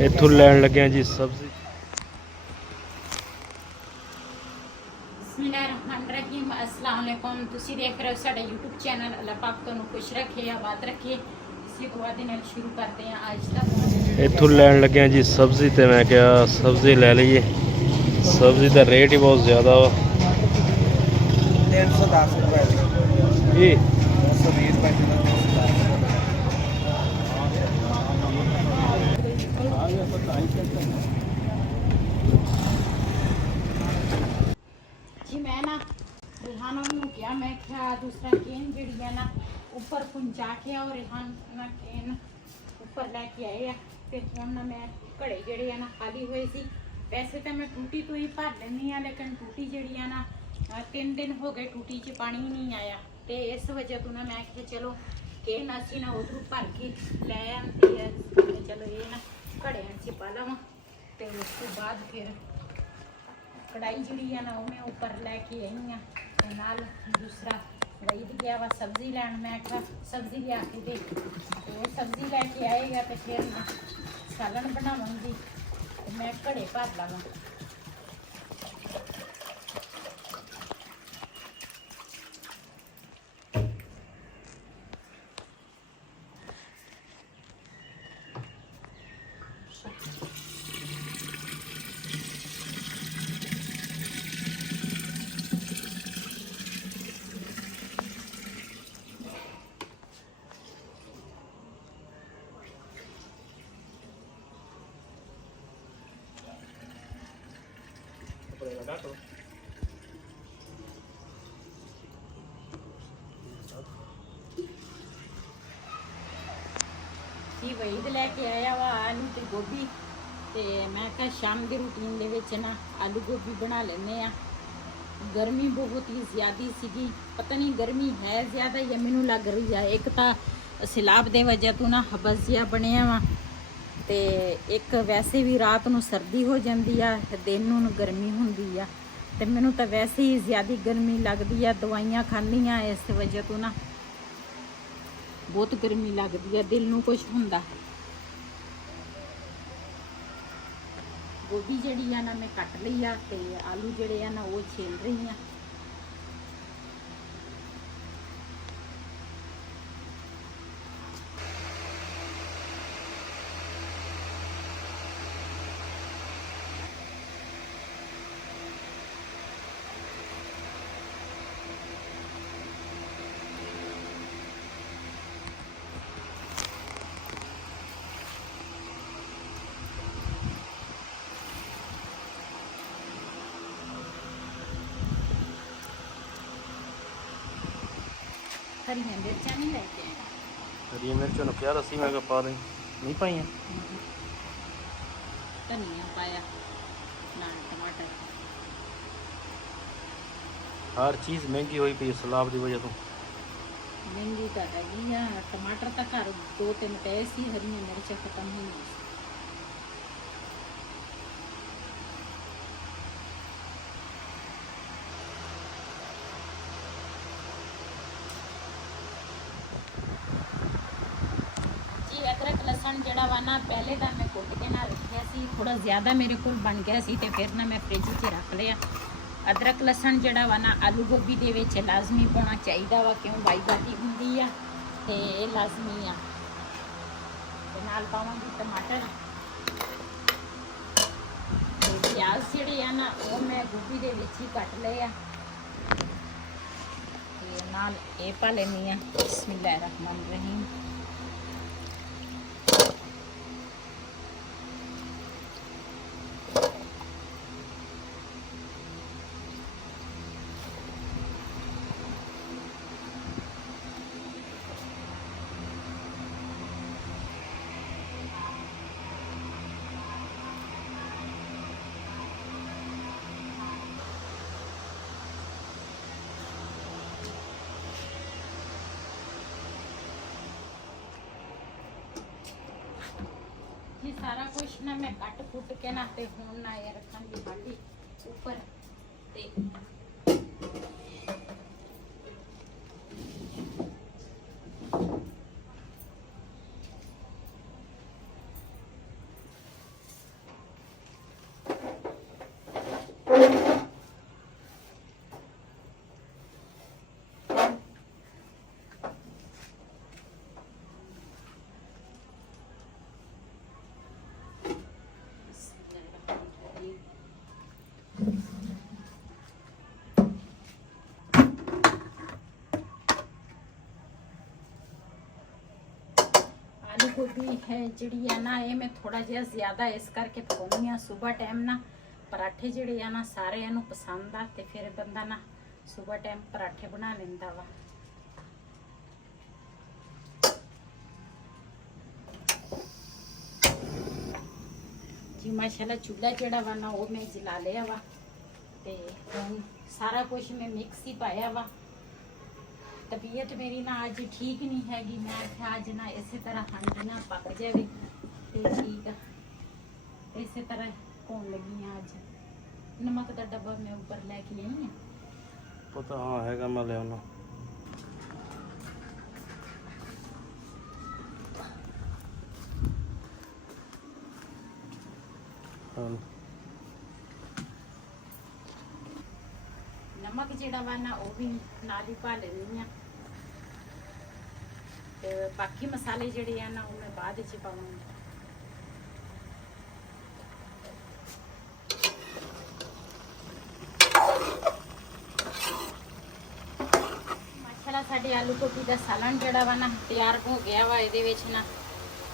इत्थों लैन लगे जी सब्जी। बिस्मिल्लाहिर्रहमानिर्रहीम। अस्सलाम वालेकुम। तुसी देख रहे हो साडा यूट्यूब चैनल। अल्लाह पाक तुहानू खुश रखे, आबाद रखे। इसी दुआ दे नाल शुरू करते हैं आज का। इत्थों लैन लगे जी सब्जी, तो मैं क्या सब्जी लै लीए। सब्जी का रेट ही बहुत ज़्यादा वा। 310 रुपए जी 220 रुपए। जी मैं ना रिहान ਨੂੰ ਕਿਹਾ, ਮੈਂ ਕਿਹਾ ਦੂਸਰਾ ਕੇਨ ਜਿਹੜੀ ਹੈ ਨਾ ਉੱਪਰ ਪਹੁੰਚਾ ਕੇ ਔਰ ਰਿਹਾਨ ਨਾ ਕੇਨ ਉੱਪਰ ਲੈ ਕੇ ਆਏ ਆ। ਤੇ ਹੁਣ ਨਾ ਮੈਂ ਘੜੇ ਜਿਹੜੇ ਆ ਨਾ ਖਾਲੀ ਹੋਏ ਸੀ। ਵੈਸੇ ਤਾਂ ਮੈਂ ਟੂਟੀ ਤੋਂ ਹੀ ਭਰ ਲੈਂਦੀ ਆ, ਲੇਕਿਨ ਟੂਟੀ ਜਿਹੜੀ ਆ ਨਾ 3 ਦਿਨ ਹੋ ਗਏ ਟੂਟੀ 'ਚ ਪਾਣੀ ਨਹੀਂ ਆਇਆ। ਤੇ ਇਸ ਵਜ੍ਹਾ ਤੋਂ ਨਾ ਮੈਂ ਕਿਹਾ ਚਲੋ ਕੇਨ ਅਸੀਂ ਨਾ ਉਧਰੋਂ ਭਰ ਕੇ ਲੈ ਆਂਦੀ ਹੈ। ਚਲੋ ਇਹ ਨਾ ਘੜਿਆਂ 'ਚ ਪਾ ਲਵਾਂ ਤੇ ਉਸ ਤੋਂ ਬਾਅਦ ਫਿਰ कढ़ाई जी है ना मैं ऊपर लैके आई हाँ। नाल दूसरा वही गया वा सब्जी लैन। मैं क्या सब्जी लिया के दे, तो वो सब्जी लैके आएगा तो फिर मैं सालन बनावगी। तो मैं घड़े भर लवा। जी वही लैके आया वा आलू ते गोभी। ते मैं कहा शाम की रूटीन दे विच ना आलू गोभी बना लेने आ। गर्मी बहुत ही ज़्यादा सीगी, पता नहीं गर्मी है ज़्यादा या मैनू लग रही है। एक तो सैलाब दे वजह तो ना हबस जिहा बनिया वा, ते एक वैसे भी रात नूं सर्दी हो जाती है, दिन नूं गर्मी हुंदी आ। ते मैनू तो वैसे ही ज़्यादा गर्मी लगती है। दवाइयां खानी आ, इस वजह तो ना बहुत गर्मी लगती है, दिल नूं कुछ हुंदा। गोभी जड़ी है ना मैं कट ली आ, ते आलू जड़े है ना वो छील रही आ। हरियां मिर्चां नहीं लेके आए। हरी मिर्चों ने क्या रसी मैं पा दें नहीं पाई। धनिया पाया, नाल टमाटर। हर चीज़ महंगी हुई पई सैलाब की वजह तो। महंगी तो हैगी आ। टमाटर तो घर 2-3 पए सी, हरियां मिर्चां खत्म हो गई। अदरक लसन जड़ा वा ना पहले तो मैं कुट के ना रखिया सी, थोड़ा ज़्यादा मेरे को बन गया सी, तो फिर ना मैं फ्रिज च रख लिया। अदरक लसन जड़ा वा ना आलू गोभी दे विच लाजमी पाना चाहिए वा, क्यों बाई बाती हुंदी आ ते लाजमी आ। ते नाल पावांगी टमाटर ते प्याज जड़े आ ना वो मैं गोभी दे विच ही कट लए आ। ते नाल ए पा लैनी आ बिस्मिल्लाहिर्रहमानिर्रहीम। जी सारा कुछ ना मैं कट कुट के ना ते हुण ना ये रखांगी हांडी ऊपर ते गोभी है जिहड़ी है ना, ये मैं थोड़ा जिहा ज़्यादा इस करके पकाउंदी हाँ सुबह टाइम ना। पराठे जिहड़े आ ना सारे नूं पसंद आ, ते फिर बंदा ना सुबह टाइम पराठे बना लैंदा वा। जी माशाल्लाह चूल्हा जिहड़ा वा ना वो मैं जला लिया वा, ते हुण सारा कुछ मैं मिक्स ही पाया वा। तबीयत मेरी ना अज ठीक नहीं हैगी, मैं आख्या अज ना इस तरह हांडी ना पक जाए तो ठीक है, इस तरह कौन लगी हाँ। अज नमक का डब्बा मैं ऊपर लैके आई हाँ। पता हाँ हैगा, मैं ले आना। नमक जिहड़ा वा ना वो भी नाल ही पा लैनी हाँ, ते बाकी मसाले जिहड़े आ ना वो मैं बाद च पाऊंगी। माशाल्लाह साडे आलू गोभी का सालन जिहड़ा वा ना तैयार हो गया वा। इहदे विच ना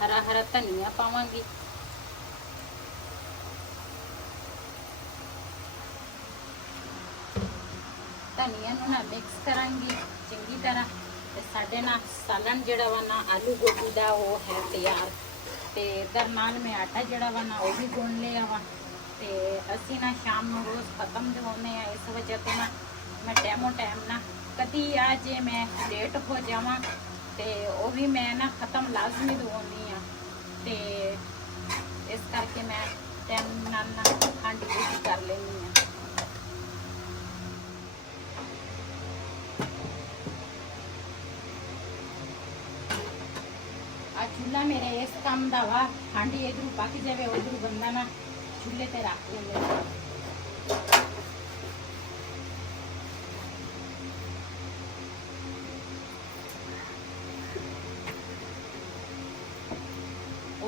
हरा हरा धनिया पावांगी, धनिया नूं ना मिक्स करांगी चंगी तरह। ते साडे ना सालन जिहड़ा वा ना आलू गोभी दा वो है तैयार। ते इधर नाल मैं आटा जिहड़ा वा ना वो भी गुन लिया वा। ते असीं ना शाम नूं रोज़ खत्म दवाउने आ, इस वजह तो ना मैं टाइमों टाइम ना कदी आ जे मैं लेट हो जावां ते वो भी मैं ना खत्म लाजमी दवाउणी आ। ते इस करके मैं टाइम नाल ना हांडी भी कर लैंदी आ। चूल्हा मेरे इस काम का वा, हांडी इधरू पक जाए उधरू बंदा ना चूल्हे ते रख ले।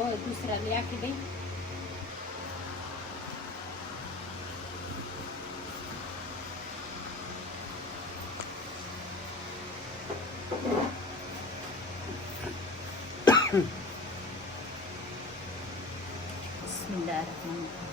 और दूसरा लिया के दे। बिस्मिल्लाहिर्रहमानिर्रहीम।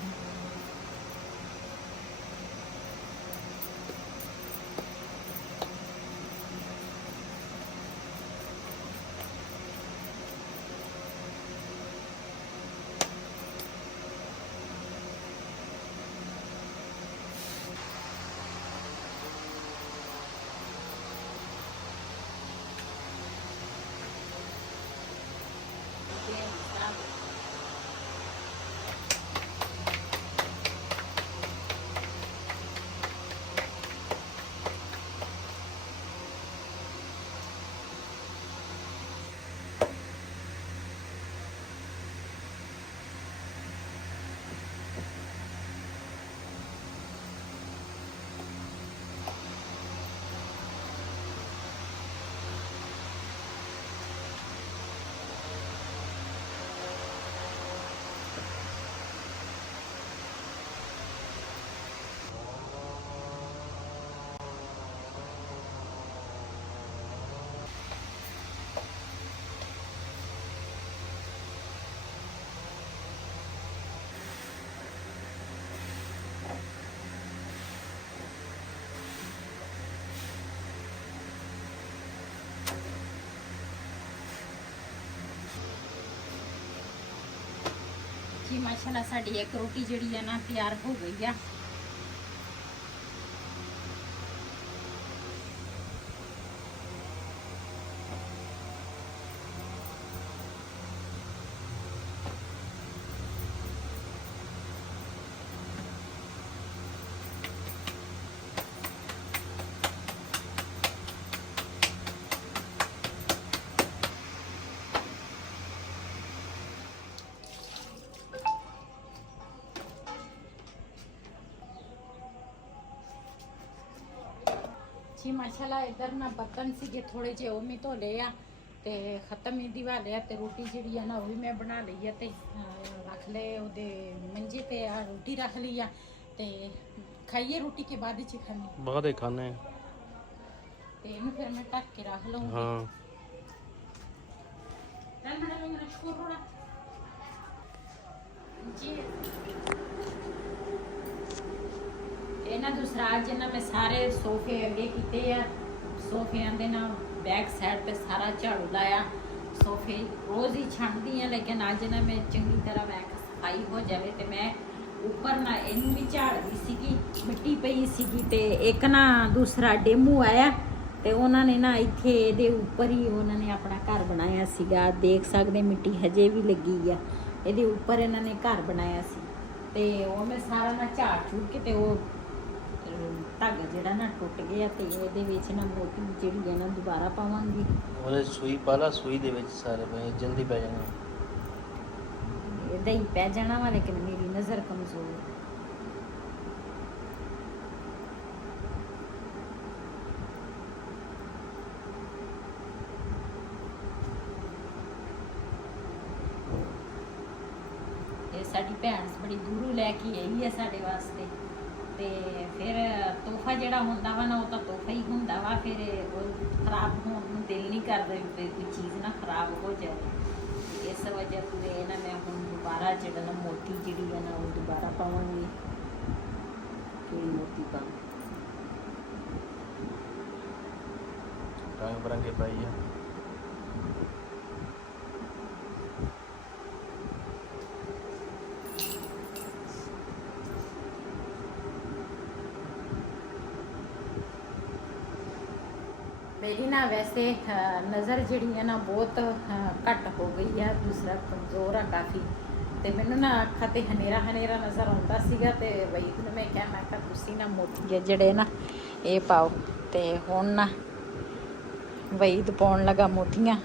जी माशाल्लाह साडी एक रोटी जिहड़ी है ना तैयार हो गई है। जी माशाल्लाह इधर ना बर्तन सीगे थोड़े जे वो मैं धो ले आ ते खत्म ही दिवा लिया। ते रोटी जिहड़ी है ना वो भी मैं बना ली है, ते रख ले ओदे मंजे पे आ रोटी रख ली आ। ते खाइए रोटी के बाद ही खानी, बाद ही खाने ते इनू फिर मैं ढक के रख लूँगी। हाँ ਜੀ ਇਹਨਾਂ ਦੂਸਰਾ ਅੱਜ ਇਹਨਾਂ ਮੈਂ ਸਾਰੇ ਸੋਫੇ ਅੱਗੇ ਕੀਤੇ ਆ ਸੋਫਿਆਂ ਦੇ ਨਾਲ ਬੈਕ ਸਾਈਡ ਤੇ ਸਾਰਾ ਝਾੜੂ ਲਾਇਆ ਸੋਫੇ ਰੋਜ਼ ਹੀ ਛੱਡਦੀ ਆ ਲੇਕਿਨ ਅੱਜ ਨਾ ਮੈਂ ਚੰਗੀ ਤਰ੍ਹਾਂ ਮੈਂ ਸਫਾਈ ਹੋ ਜਾਵੇ ਤੇ ਮੈਂ ਉੱਪਰ ਨਾ ਇਹਨੂੰ ਵੀ ਝਾੜਦੀ ਸੀਗੀ ਮਿੱਟੀ ਪਈ ਸੀਗੀ ਤੇ ਇੱਕ ਨਾ ਦੂਸਰਾ ਡੇਮੂ ਆਇਆ ਤੇ ਉਹਨਾਂ ਨੇ ਨਾ ਇੱਥੇ ਇਹਦੇ ਉੱਪਰ ਹੀ ਉਹਨਾਂ ਨੇ ਆਪਣਾ ਘਰ ਬਣਾਇਆ ਸੀਗਾ ਦੇਖ ਸਕਦੇ ਮਿੱਟੀ ਹਜੇ ਵੀ ਲੱਗੀ ਆ ਇਹਦੇ ਉੱਪਰ ਇਹਨਾਂ ਨੇ ਘਰ ਬਣਾਇਆ ਸੀ ਤੇ ਉਹ ਮੈਂ ਸਾਰਾ ਨਾ ਝਾੜ ਝੂੜ ਕੇ ਤੇ ਉਹ ਧਾਗਾ ਜਿਹੜਾ ਨਾ ਟੁੱਟ ਗਿਆ ਤੇ ਇਹਦੇ ਵਿੱਚ ਨਾ ਮੋਟੀ ਜਿਹੜੀ ਹੈ ਨਾ ਦੁਬਾਰਾ ਪਾਵਾਂਗੀ ਉਹਦੇ ਸੂਈ ਪਾ ਲਾ ਸੂਈ ਦੇ ਵਿੱਚ ਸਾਰੇ ਪਏ ਜਲਦੀ ਪੈ ਜਾਣਾ ਇਹਦਾ ਹੀ ਪੈ ਜਾਣਾ ਵਾ ਲੇਕਿਨ ਮੇਰੀ ਨਜ਼ਰ ਕਮਜ਼ੋਰ ਹੈ ਇਹ ਸਾਡੀ ਭੈਣ ਬੜੀ ਦੂਰੋਂ ਲੈ ਕੇ ਆਈ ਹੈ ਸਾਡੇ ਵਾਸਤੇ ਤੇ ਫਿਰ ਤੋਹਫਾ ਜਿਹੜਾ ਹੁੰਦਾ ਵਾ ਨਾ ਉਹ ਤਾਂ ਤੋਹਫਾ ਹੀ ਹੁੰਦਾ ਵਾ ਫਿਰ ਉਹ ਖਰਾਬ ਹੋਣ ਨੂੰ ਦਿਲ ਨਹੀਂ ਕਰਦਾ ਵੀ ਕੋਈ ਚੀਜ਼ ਨਾ ਖਰਾਬ ਹੋ ਜਾਵੇ ਇਸ ਵਜ੍ਹਾ ਤੋਂ ਇਹ ਨਾ ਮੈਂ ਹੁਣ ਦੁਬਾਰਾ ਜਿਹੜਾ ਨਾ ਮੋਤੀ ਜਿਹੜੀ ਹੈ ਨਾ ਉਹ ਦੁਬਾਰਾ ਪਾਵਾਂਗੀ ਕਿਹੜੀ ਮੋਤੀ ਪਾਵਾਂ ਰੰਗ ਬਰੰਗੇ ਪਾਈ ਆ मेरी ना वैसे नज़र जी है ना बहुत घट हो गई है दूसरा कमज़ोर है काफ़ी तो मैनू ना अखा तो हनेरा हनेरा नज़र आता सीगा ते वही मैं क्या मैं कहा तुसी ना मोती जड़े ना ये पाओ तो हुण ना वही पाउण लगा मोतियां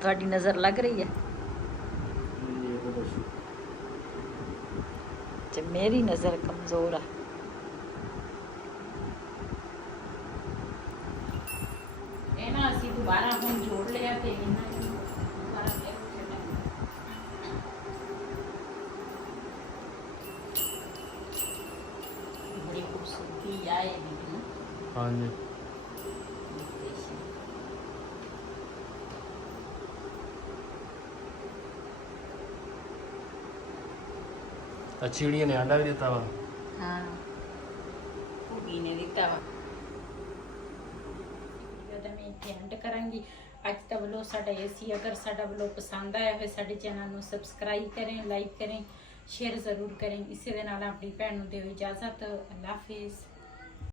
तुहाडी नज़र लग रही है मेरी नज़र कमज़ोर है ये ना असी दोबारा हम जोड़ लिया ते बड़ी खूबसूरती आए हाँ जी चिड़िया ने अंडा भी दिता वा हाँ भुगी ने दिता वा मैं एंड करांगी अज का व्लॉग साडा एसी अगर साडा व्लॉग पसंद आया हो साडे चैनल को सबसक्राइब करें लाइक करें शेयर जरूर करें इसी दे नाल अपनी भैन नूं दिओ इजाजत अल्लाह हाफिज़।